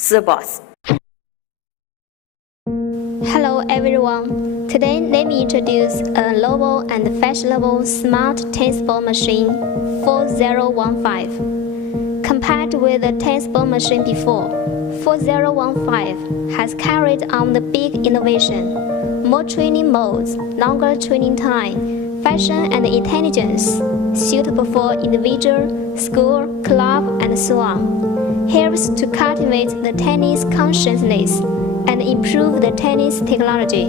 Sports. Hello everyone. Today let me introduce a novel and fashionable smart tennis ball machine 4015. Compared with the tennis ball machine before, 4015 has carried on the big innovation, more training modes, longer training time, fashion and intelligence, suitable for individual, school, club, and so on. Helps to cultivate the tennis consciousness and improve the tennis technology.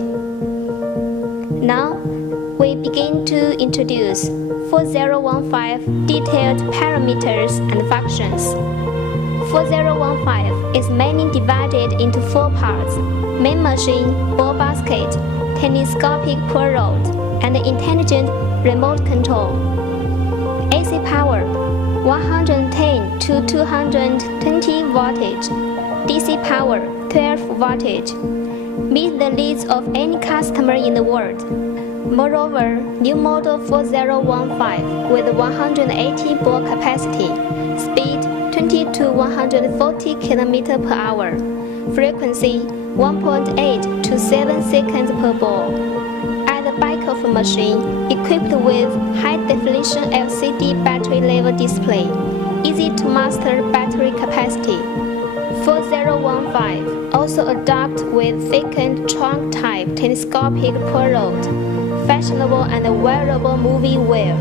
Now, we begin to introduce 4015 detailed parameters and functions. 4015 is mainly divided into 4 parts: main machine, ball basket, telescopic pull rod, and intelligent remote control. AC power 110 to 220 voltage, DC power 12 voltage. Meet the needs of any customer in the world. Moreover, new model 4015 with 180 ball capacity, speed 20 to 140 km per hour, frequency 1.8 to 7 seconds per ball. At the back of the machine, equipped with high-definition LCD battery level display, easy to master battery capacity. 4015 also adapt with thickened trunk-type telescopic pull rod, fashionable and wearable moving wear,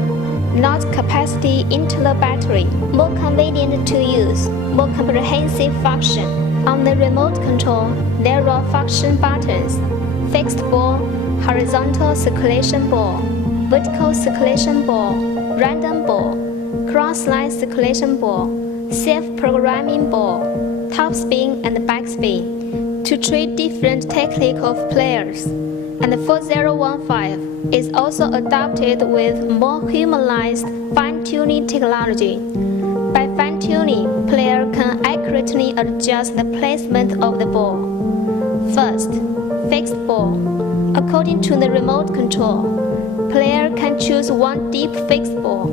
not capacity internal battery, more convenient to use, more comprehensive function. On the remote control, there are function buttons: fixed ball, horizontal circulation ball, vertical circulation ball, random ball, cross-line circulation ball, self-programming ball, top spin and back spin, to treat different technique of players. And the 4015 is also adapted with more humanized fine-tuning technology. By fine-tuning, player can accurately adjust the placement of the ball. First, fixed ball. According to the remote control, player can choose one deep fixed ball,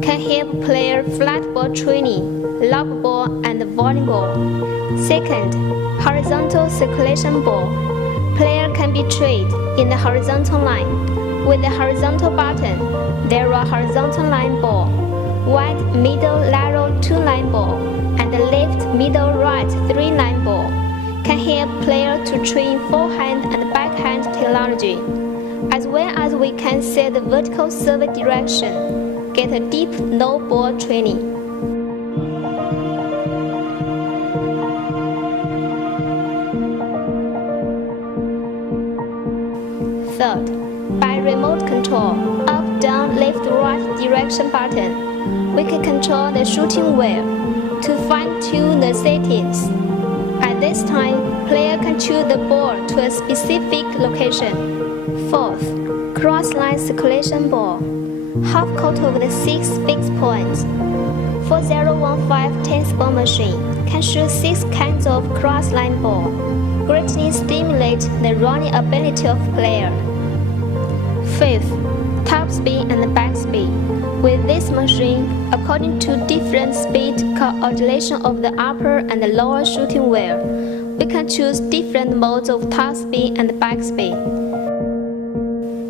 can help player flat ball training, lob ball and volleyball. Second, horizontal circulation ball. Player can be trained in the horizontal line. With the horizontal button, there are horizontal line ball, wide middle lateral 2-line ball, and the left middle right 3-line ball. Can help player to train forehand and backhand technology, as well as we can set the vertical serve direction, get a deep no ball training. Third, by remote control, up, down, left, right direction button, we can control the shooting wheel to fine-tune the settings. At this time, player can choose the ball to a specific location. Fourth, cross-line circulation ball, half court of the 6 fixed points. 4015 tennis ball machine can shoot 6 kinds of cross-line ball, greatly stimulate the running ability of player. Fifth, top spin and back spin. With this machine, according to different speed coordination of the upper and the lower shooting wheel, we can choose different modes of top spin and back spin.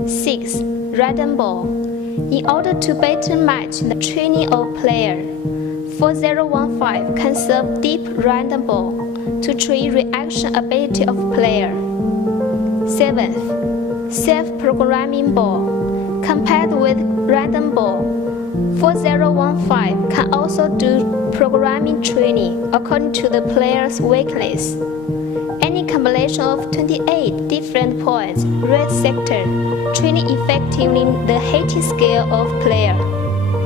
6. Random ball. In order to better match the training of player, 4015 can serve deep random ball to train reaction ability of player. 7th, self-programming ball. Compared with random ball, 4015 can also do programming training according to the player's weakness. Any combination of 28 different points, red sector, training effectively the Haiti scale of player.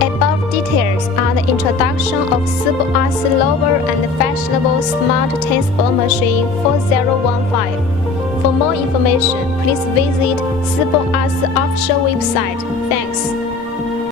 Above details are the introduction of Super RC lower and fashionable smart tennis ball machine 4015. For more information, please visit Super RC official website. Thanks.